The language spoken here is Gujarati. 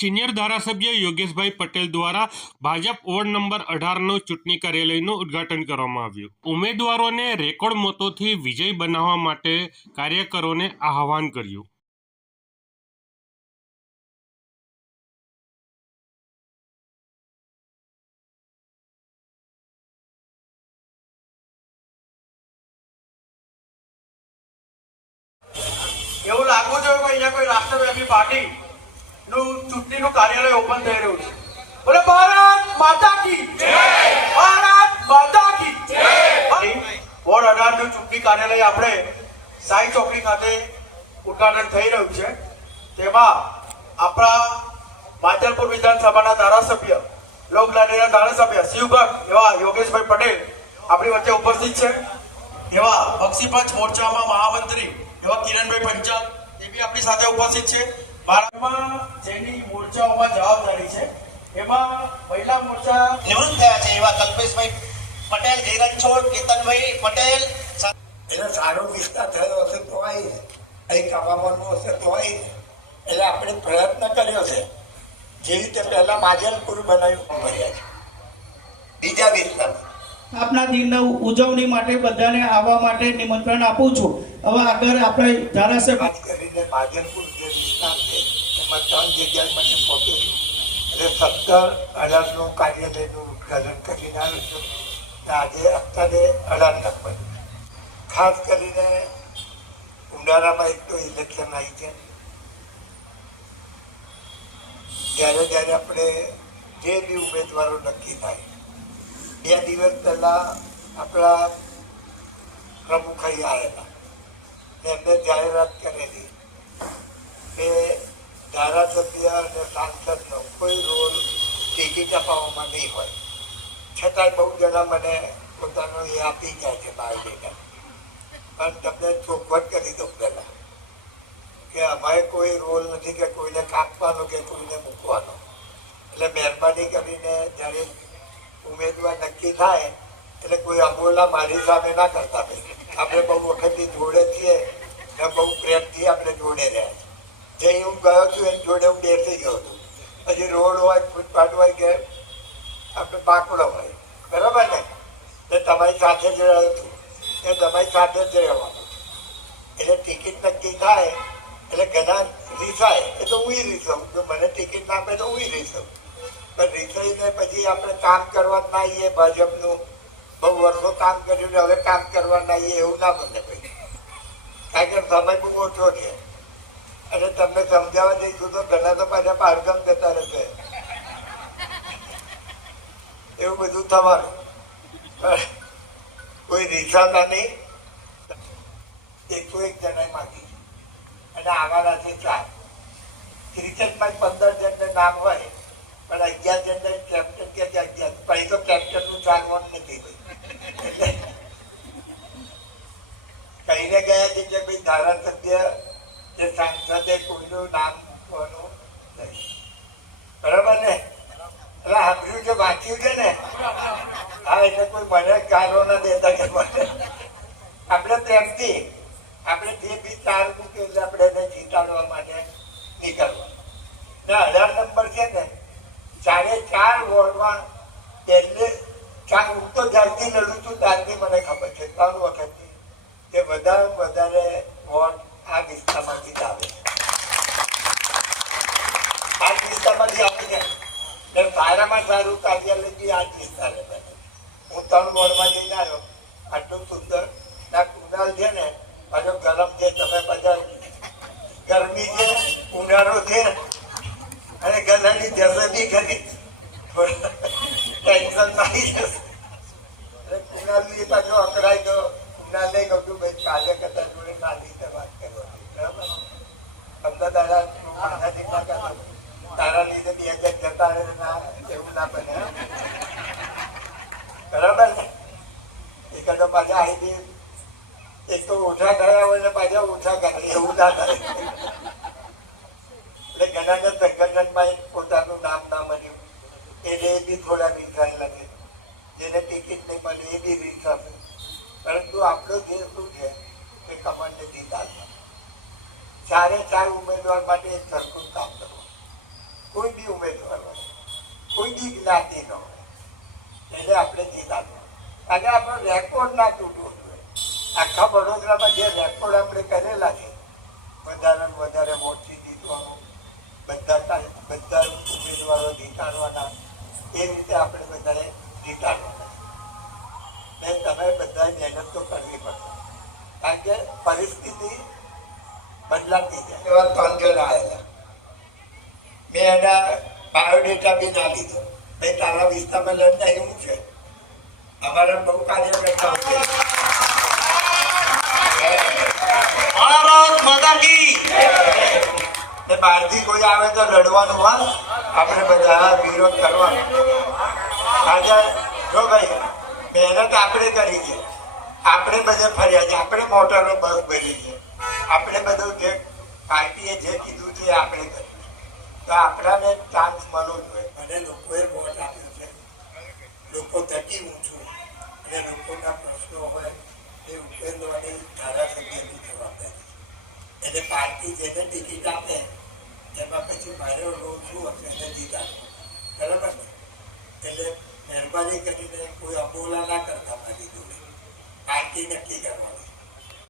સિનિયર ધારાસભ્ય યોગેશભાઈ પટેલ દ્વારા ભાજપ વોર્ડ નંબર 18નો ચૂંટણી કાર્યાલયનું ઉદ્ઘાટન કરવામાં આવ્યું. ઉમેદવારોને રેકોર્ડ મતોથી વિજય બનાવવા માટે કાર્યકરોને આહવાન કર્યું. એવું લાગવું જોઈએ કે અહીંયા કોઈ રાષ્ટ્રવ્યાપી પાર્ટીનું ચૂંટણીનું કાર્યાલય ઓપન થઈ રહ્યું છે. બોલે ભારત માતા કી જય, ભારત માતા કી જય. વોર્ડ 18નું ચૂંટણી કાર્યાલય આપણે સાઈ ચોકડી ખાતે ઉદ્ઘાટન થઈ રહ્યું છે. તેમાં આપણા માંજલપુર વિધાનસભાના ધારાસભ્ય, લોકલાડીના ધારાસભ્ય શિવભક્ત એવા યોગેશભાઈ પટેલ આપણી વચ્ચે ઉપસ્થિત છે. એવા બક્ષીપંચ મોરચામાં મહામંત્રી એવા કિરણભાઈ પંચાલ એ બી આપણી સાથે ઉપસ્થિત છે. ભારતમાં જેની મોરચાઓમાં જવાબદારી છે એમાં મહિલા મોરચા નિવૃત્ત થયા છે એવા કલ્પેશભાઈ પટેલ, ધીરજછોડ, કેતનભાઈ પટેલ. એટલે સારો વિસ્તાર થયો હશે તો આવી અહીં કમાવાનું હશે તો આવી એટલે આપણે પ્રયત્ન કર્યો છે. જે રીતે પહેલા માજલપુર બનાવ્યું કર્યા છે બીજા વિસ્તારમાં. આપના દિનની ઉજવણી માટે બધાને આવવા માટે નિમંત્રણ આપું છું. હવે આગળ આપણે ધારાસભ્ય ખાસ કરીને માજલપુર જે વિસ્તાર છે એમાં 3 જગ્યાએ મને પહોંચેલું એટલે 17-18નું કાર્યાલયનું ઉદ્ઘાટન કરીને આવ્યો છું. આજે અત્યારે 18 નંબર. ખાસ કરીને ઉનાળામાં એક તો ઇલેક્શન આવી છે. જ્યારે આપણે જે બી ઉમેદવારો નક્કી થાય 2 દિવસ પહેલા આપણા પ્રમુખ અહીં આવેલા એમને જાહેરાત કરેલી કે ધારાસભ્ય અને સાંસદનો કોઈ રોલ ટિકિટ અપાવવામાં નહીં હોય. છતાંય બહુ જણા મને પોતાનો એ આપી જાય છે બાયોડેટા. પણ તમને ચોખવટ કરી દઉં પહેલાં કે અમારે કોઈ રોલ નથી કે કોઈને કાપવાનો કે કોઈને મૂકવાનો. એટલે મહેરબાની કરીને જ્યારે ઉમેદવાર નક્કી થાય એટલે કોઈ અમોલા મારી સામે ના કરતા. આપણે બહુ વખતથી જોડે છીએ ને બહુ પ્રેમથી આપણે જોડે રહ્યા છીએ. જે હું ગયો છું એની જોડે હું બેસી ગયો હતો. પછી રોડ હોય, ફૂટપાથ હોય કે આપણે બાકડો હોય, બરાબર ને, એ તમારી સાથે જ રહ્યો છું એ તમારી સાથે જ રહેવાનું. એટલે ટિકિટ નક્કી થાય એટલે ઘણા રીસાય એ તો હું રીસું. જો મને ટિકિટ ના આપે તો હું રીસું. પણ રીસાઈને પછી આપણે કામ કરવા ના આવીએ. ભાજપનું બહુ વર્ષો કામ કર્યું ને હવે કામ કરવા ના આવીએ એવું ના બને ભાઈ. કારણ કે સમય બહુ ઓછો છે અને તમને સમજાવવા જઈશું તો ઘણા તો પાછા પારગમ જતા રહેશે. એવું બધું થવાનું. કોઈ રીસાતા નહીં. 101 જણાએ માગી અને આવવાના છે 4. ક્રિકેટમાં 15 જણને નામ હોય પણ 11 જણને કેપ્ટન કે 11. પછી તો કેપ્ટનનું ચાલવાનું નથી ભાઈ. કહીને ગયા છે કે ભાઈ ધારાસભ્ય કે સાંસદે કોઈનું નામ હોવાનું નહીં. બરાબર ને? એટલે સાંભળ્યું છે, વાંચ્યું છે ને? હા, એટલે કોઈ મને ગાળો ના દેતા કે મને આપણે પ્રેમથી આપણે જે બી 4 મૂકે એટલે આપણે એને જીતાડવા માટે નીકળવા. ને 18 નંબર છે ને 4 વોર્ડમાં પહેલે હું તો જ્યારથી લડું છું ત્યારથી મને ખબર છે 3 વખતથી કે વધારે વોર્ડ આ વિસ્તારમાંથી જ આવે છે. આ વિસ્તારમાંથી આપીને સારામાં સારું કાર્યાલય બી આ જ વિસ્તારે બને. હું 3 વોર્ડમાં જઈને આવ્યો. આટલું સુંદર ના કુનાલ છે ને પાછો ગરમ છે. તમે બધા ગરમી છે, ઉનાળો છે અને ગલાની જશે બી ખરી. ટેન્શન આવી જશે. કુનાલ પાછો અકળાય તો કુનાલે કહ્યું ભાઈ કાલે કરતા જોડે ના રીતે વાત કરવાની. બરાબર? 15 દાડા ના કરો. તારા લીધે 2 હજાર જતા રહે ના એવું ના બને. બરાબર ને? એકાદો પાછા આવી એક તો ઓછા કર્યા હોય ને પાછા ઓછા કરે એવું ના કરે. એટલે ઘણા સંગઠનમાં પોતાનું નામ ના બન્યું એટલે એ બી થોડા રીસાયેલા છે. જેને ટિકિટ નહીં મળે એ બી રીસાશે. પરંતુ આપણો જે શું છે કે કમળને જીતાડવા. 4 ઉમેદવાર માટે એક સરખું કામ કરવું. કોઈ કોઈ બી ઉમેદવાર હોય, કોઈ બી જ્ઞાતિનો હોય, એટલે આપણે જીતાડવું. અને આપણો રેકોર્ડ ના તૂટવો જોઈએ. આખા વડોદરામાં જે રેકોર્ડ આપણે કરેલા છે, વધારે વધારે વોટથી જીતવાનું, બધા ઉમેદવારો જીતાડવાના, એ રીતે આપણે બધાએ જીતાડવાના. ને તમે બધાએ મહેનત તો કરવી પડશે, કારણ કે પરિસ્થિતિ બદલાતી છે. એવા 3 જણ આવેલા, મેં એના બાયોડેટા બી ના લીધો. ભાઈ તારા વિસ્તારમાં લડતા એવું છે, અમારા બહુ કાર્યકર્તાઓ છે. ભારત માતા કી ને બહારથી કોઈ આવે તો લડવાનું હોય, આપણે બધા વિરોધ કરવાનો. આજે જો ભાઈ મહેનત આપણે કરી છે, આપણે બધે ફર્યા છે, આપણે મોટરો બસ ભરી છે, આપણે બધું જે પાર્ટીએ જે કીધું છે એ આપણે કર્યું. તો આપણાને ચાન્સ મળવો જોઈએ. અને લોકોએ વોટ આપ્યો છે, લોકો થકી હું છું, અને લોકોના પ્રશ્નો હોય એ ઉકેલવાની ધારાસભ્યની જવાબદારી. એટલે પાર્ટી જેને ટિકિટ આપે એમાં પછી મારો રોલ શું હશે એને જીતાડવો, બરાબર ને? એટલે મહેરબાની કરીને કોઈ અબોલા ના કરતા મારી જોડે, પાર્ટી નક્કી કરવાની.